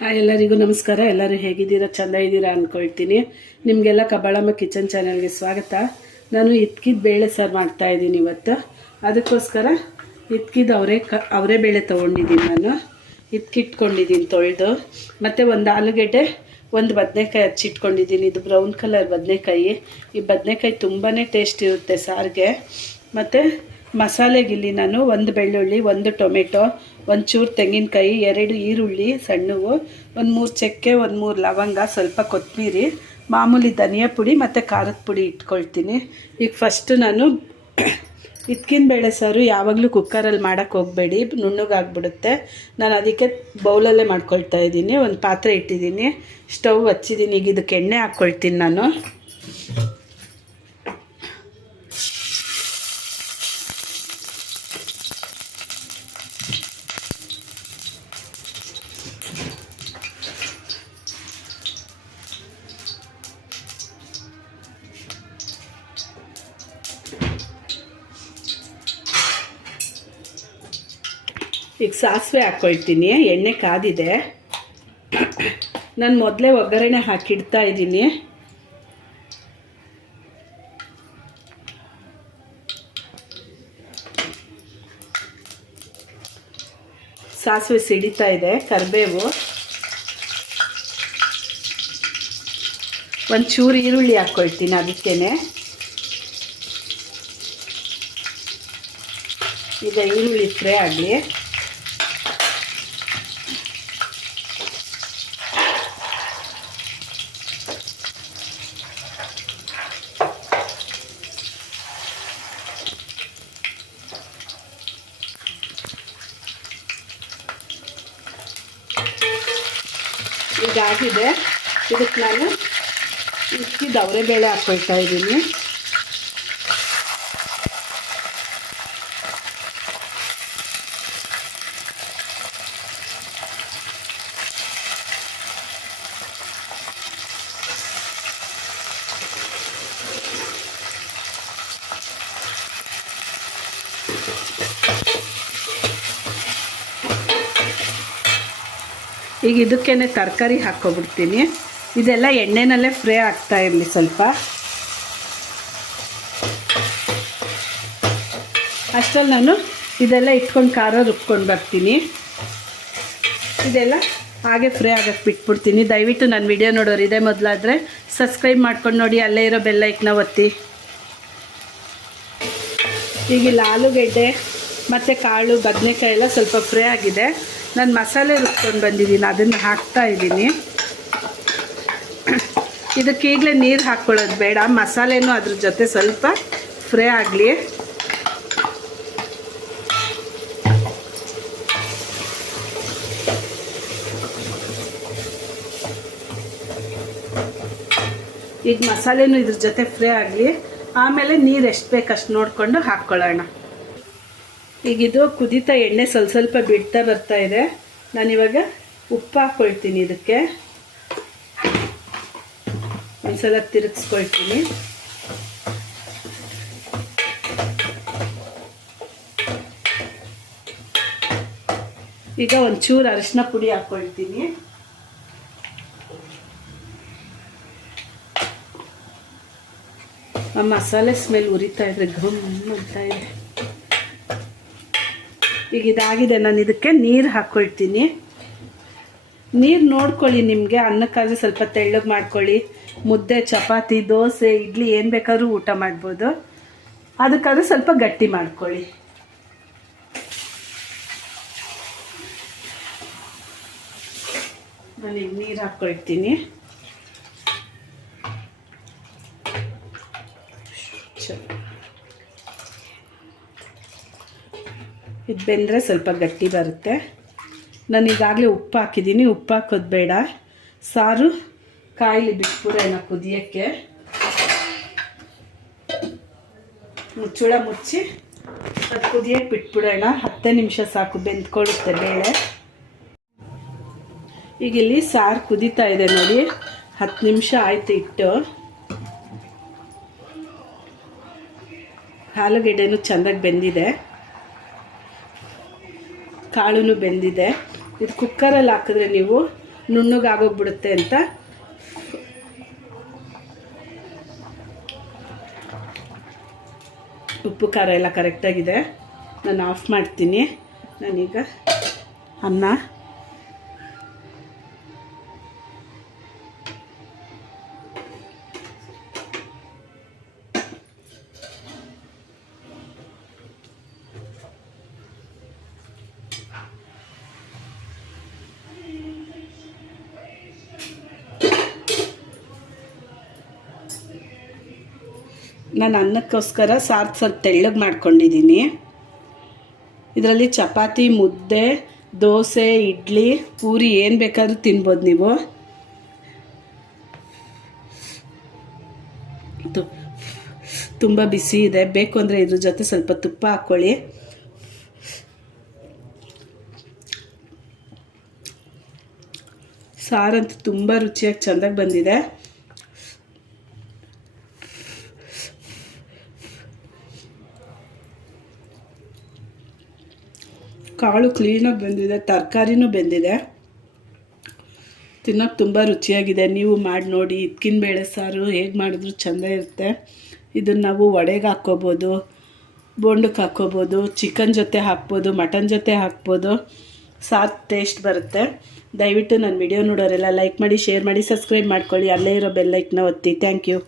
Hi, ಎಲ್ಲರಿಗೂ ನಮಸ್ಕಾರ. ಎಲ್ಲರೂ ಹೇಗಿದ್ದೀರಾ? ಚೆಂದ ಇದ್ದೀರಾ ಅಂದ್ಕೊಳ್ತೀನಿ. ನಿಮಗೆಲ್ಲ ಕಬ್ಬಾಳಮ್ಮ ಕಿಚನ್ ಚಾನಲ್ಗೆ ಸ್ವಾಗತ. ನಾನು ಇದ್ಕಿದ ಬೇಳೆ ಸಾರು ಮಾಡ್ತಾಯಿದ್ದೀನಿ ಇವತ್ತು. ಅದಕ್ಕೋಸ್ಕರ ಇದ್ಕಿದ ಅವರೇ ಬೇಳೆ ತೊಗೊಂಡಿದ್ದೀನಿ. ನಾನು ಇಟ್ಕೊಂಡಿದ್ದೀನಿ ತೊಳೆದು. ಮತ್ತು ಒಂದು ಆಲೂಗೆಡ್ಡೆ, ಒಂದು ಬದನೆಕಾಯಿ ಹಚ್ಚಿಟ್ಕೊಂಡಿದ್ದೀನಿ. ಇದು ಬ್ರೌನ್ ಕಲರ್ ಬದನೆಕಾಯಿ. ಈ ಬದನೆಕಾಯಿ ತುಂಬಾ ಟೇಸ್ಟ್ ಇರುತ್ತೆ ಸಾರಿಗೆ. ಮತ್ತು ಮಸಾಲೆಗಿಲ್ಲಿ ನಾನು ಒಂದು ಬೆಳ್ಳುಳ್ಳಿ, ಒಂದು ಟೊಮೆಟೊ, ಒಂಚೂರು ತೆಂಗಿನಕಾಯಿ, 2 ಈರುಳ್ಳಿ ಸಣ್ಣವು, ಒಂದು 3 ಚಕ್ಕೆ, ಒಂದು 3 ಲವಂಗ, ಸ್ವಲ್ಪ ಕೊತ್ತಂಬರಿ, ಮಾಮೂಲಿ ಧನಿಯಾ ಪುಡಿ ಮತ್ತು ಖಾರದ ಪುಡಿ ಇಟ್ಕೊಳ್ತೀನಿ. ಈಗ ಫಸ್ಟು ನಾನು ಇದ್ಕಿನ ಬೇಳೆ ಸಾರು ಯಾವಾಗಲೂ ಕುಕ್ಕರಲ್ಲಿ ಮಾಡೋಕ್ಕೆ ಹೋಗಬೇಡಿ, ನುಣ್ಣಗಾಗ್ಬಿಡುತ್ತೆ. ನಾನು ಅದಕ್ಕೆ ಬೌಲಲ್ಲೇ ಮಾಡ್ಕೊಳ್ತಾ ಇದ್ದೀನಿ. ಒಂದು ಪಾತ್ರೆ ಇಟ್ಟಿದ್ದೀನಿ, ಸ್ಟವ್ ಹಚ್ಚಿದ್ದೀನಿ. ಈಗ ಇದಕ್ಕೆ ಎಣ್ಣೆ ಹಾಕ್ಕೊಳ್ತೀನಿ ನಾನು. ಈಗ ಸಾಸಿವೆ ಹಾಕ್ಕೊಳ್ತೀನಿ. ಎಣ್ಣೆ ಕಾದಿದೆ. ನಾನು ಮೊದಲೇ ಒಗ್ಗರಣೆ ಹಾಕಿಡ್ತಾ ಇದ್ದೀನಿ. ಸಾಸಿವೆ ಸಿಡಿತಾ ಇದೆ. ಕರಿಬೇವು, ಒಂಚೂರು ಈರುಳ್ಳಿ ಹಾಕ್ಕೊಳ್ತೀನಿ. ಅದಕ್ಕೇನೆ ಈಗ ಈರುಳ್ಳಿ ಫ್ರೈ ಆಗಲಿ. ಇದಾಗಿದೆ. ಇದಕ್ಕೆ ನಾನು ಇಕ್ಕಿದ ಅವರೆಬೇಳೆ ಹಾಕ್ಕೊಳ್ತಾ ಇದ್ದೀನಿ. ಈಗ ಇದಕ್ಕೇನೆ ತರಕಾರಿ ಹಾಕ್ಕೊಬಿಡ್ತೀನಿ. ಇದೆಲ್ಲ ಎಣ್ಣೆನಲ್ಲೇ ಫ್ರೈ ಆಗ್ತಾ ಇರಲಿ ಸ್ವಲ್ಪ. ಅಷ್ಟರಲ್ಲಿ ನಾನು ಇದೆಲ್ಲ ಇಟ್ಕೊಂಡು ಖಾರ ರುಬ್ಕೊಂಡು ಬರ್ತೀನಿ. ಇದೆಲ್ಲ ಹಾಗೆ ಫ್ರೈ ಆಗಕ್ಕೆ ಬಿಟ್ಬಿಡ್ತೀನಿ. ದಯವಿಟ್ಟು ನನ್ನ ವಿಡಿಯೋ ನೋಡೋರು ಇದೇ ಮೊದಲಾದರೆ ಸಬ್ಸ್ಕ್ರೈಬ್ ಮಾಡ್ಕೊಂಡು ನೋಡಿ, ಅಲ್ಲೇ ಇರೋ ಬೆಲ್ ಐಕನ್ನ ಒತ್ತಿ. ಈಗಿಲ್ಲ ಆಲೂಗೆಡ್ಡೆ ಮತ್ತು ಕಾಳು, ಬದನೆಕಾಯಿ ಎಲ್ಲ ಸ್ವಲ್ಪ ಫ್ರೈ ಆಗಿದೆ. ನಾನು ಮಸಾಲೆ ರುಬ್ಕೊಂಡು ಬಂದಿದ್ದೀನಿ, ಅದನ್ನು ಹಾಕ್ತಾ ಇದ್ದೀನಿ. ಇದಕ್ಕೆ ಈಗಲೇ ನೀರು ಹಾಕ್ಕೊಳ್ಳೋದು ಬೇಡ, ಮಸಾಲೆನೂ ಅದ್ರ ಜೊತೆ ಸ್ವಲ್ಪ ಫ್ರೈ ಆಗಲಿ. ಈಗ ಮಸಾಲೆನೂ ಇದ್ರ ಜೊತೆ ಫ್ರೈ ಆಗಲಿ. ಆಮೇಲೆ ನೀರು ಎಷ್ಟು ಬೇಕಷ್ಟು ನೋಡಿಕೊಂಡು ಹಾಕ್ಕೊಳ್ಳೋಣ. ಈಗಿದು ಕುದೀತಾ ಎಣ್ಣೆ ಸ್ವಲ್ಪ ಬಿಡ್ತಾ ಬರ್ತಾ ಇದೆ. ನಾನಿವಾಗ ಉಪ್ಪು ಹಾಕ್ಕೊಳ್ತೀನಿ. ಇದಕ್ಕೆ ಒಂದ್ಸಲ ತಿರುಗಿಸ್ಕೊಳ್ತೀನಿ. ಈಗ ಒಂಚೂರು ಅರಿಶಿನ ಪುಡಿ ಹಾಕ್ಕೊಳ್ತೀನಿ. ಆ ಮಸಾಲೆ ಸ್ಮೆಲ್ ಉರಿತಾ ಇದ್ರೆ ಘಮ್ ಅಂತ ಇದೆ. ಈಗ ಇದಾಗಿದೆ. ನಾನು ಇದಕ್ಕೆ ನೀರು ಹಾಕ್ಕೊಳ್ತೀನಿ. ನೀರು ನೋಡ್ಕೊಳ್ಳಿ, ನಿಮಗೆ ಅನ್ನಕ್ಕಾದ್ರೆ ಸ್ವಲ್ಪ ತೆಳ್ಳಗೆ ಮಾಡ್ಕೊಳ್ಳಿ. ಮುದ್ದೆ, ಚಪಾತಿ, ದೋಸೆ, ಇಡ್ಲಿ ಏನು ಬೇಕಾದ್ರೂ ಊಟ ಮಾಡ್ಬೋದು. ಅದಕ್ಕಾದ್ರೆ ಸ್ವಲ್ಪ ಗಟ್ಟಿ ಮಾಡ್ಕೊಳ್ಳಿ. ನಾನೀಗ ನೀರು ಹಾಕ್ಕೊಳ್ತೀನಿ. ಇದು ಬೆಂದರೆ ಸ್ವಲ್ಪ ಗಟ್ಟಿ ಬರುತ್ತೆ. ನಾನು ಈಗಾಗಲೇ ಉಪ್ಪು ಹಾಕಿದ್ದೀನಿ. ಉಪ್ಪು ಹಾಕೋದು ಬೇಡ, ಸಾರು ಕಾಯಿಲಿ ಬಿಟ್ಬಿಡೋಣ ಕುದಿಯೋಕ್ಕೆ. ಮುಚ್ಚಳ ಮುಚ್ಚಿ ಅದು ಕುದಿಯೋಕ್ಕೆ ಬಿಟ್ಬಿಡೋಣ. 10 ನಿಮಿಷ ಸಾಕು, ಬೆಂದ್ಕೊಳ್ಳುತ್ತೆ ಬೇಳೆ. ಈಗ ಇಲ್ಲಿ ಸಾರು ಕುದೀತಾ ಇದೆ ನೋಡಿ. 10 ನಿಮಿಷ ಆಯಿತು ಇಟ್ಟು. ಆಲೂಗೆಡ್ಡೆನೂ ಚೆಂದಾಗಿ ಬೆಂದಿದೆ. ಕಾಳು ಬೆಂದಿದೆ. ಇದು ಕುಕ್ಕರಲ್ಲಿ ಹಾಕಿದ್ರೆ ನೀವು ನುಣ್ಣಗಾಗೋಗ್ಬಿಡುತ್ತೆ ಅಂತ. ಉಪ್ಪು ಖಾರ ಎಲ್ಲ ಕರೆಕ್ಟಾಗಿದೆ. ನಾನು ಆಫ್ ಮಾಡ್ತೀನಿ. ನಾನೀಗ ಅನ್ನ ನಾನು ಅನ್ನಕ್ಕೋಸ್ಕರ ಸಾರು ಸ್ವಲ್ಪ ತೆಳ್ಳಗೆ ಮಾಡ್ಕೊಂಡಿದ್ದೀನಿ. ಇದರಲ್ಲಿ ಚಪಾತಿ, ಮುದ್ದೆ, ದೋಸೆ, ಇಡ್ಲಿ, ಪೂರಿ ಏನು ಬೇಕಾದರೂ ತಿನ್ಬೋದು ನೀವು. ತುಂಬ ಬಿಸಿ ಇದೆ. ಬೇಕು ಅಂದರೆ ಇದ್ರ ಜೊತೆ ಸ್ವಲ್ಪ ತುಪ್ಪ ಹಾಕ್ಕೊಳ್ಳಿ. ಸಾರಂತೂ ತುಂಬ ರುಚಿಯಾಗಿ ಚೆಂದಾಗಿ ಬಂದಿದೆ. ಕಾಳು ಕ್ಲೀನಾಗಿ ಬೆಂದಿದೆ, ತರಕಾರಿನೂ ಬೆಂದಿದೆ. ತಿನ್ನೋಕೆ ತುಂಬ ರುಚಿಯಾಗಿದೆ. ನೀವು ಮಾಡಿ ನೋಡಿ. ಹಿತ್ಕಿನ ಬೇಳೆ ಸಾರು ಹೇಗೆ ಮಾಡಿದ್ರು ಚೆಂದ ಇರುತ್ತೆ. ಇದನ್ನು ನಾವು ವಡೆಗೆ ಹಾಕ್ಕೋಬೋದು, ಬೋಂಡಕ್ಕೆ ಹಾಕ್ಕೋಬೋದು, ಚಿಕನ್ ಜೊತೆ ಹಾಕ್ಬೋದು, ಮಟನ್ ಜೊತೆ ಹಾಕ್ಬೋದು. ಸಾರು ಟೇಸ್ಟ್ ಬರುತ್ತೆ. ದಯವಿಟ್ಟು ನನ್ನ ವಿಡಿಯೋ ನೋಡೋರೆಲ್ಲ ಲೈಕ್ ಮಾಡಿ, ಶೇರ್ ಮಾಡಿ, ಸಬ್ಸ್ಕ್ರೈಬ್ ಮಾಡ್ಕೊಳ್ಳಿ. ಅಲ್ಲೇ ಇರೋ ಬೆಲ್ ಐಕನ್ನ ಒತ್ತಿ. Thank you.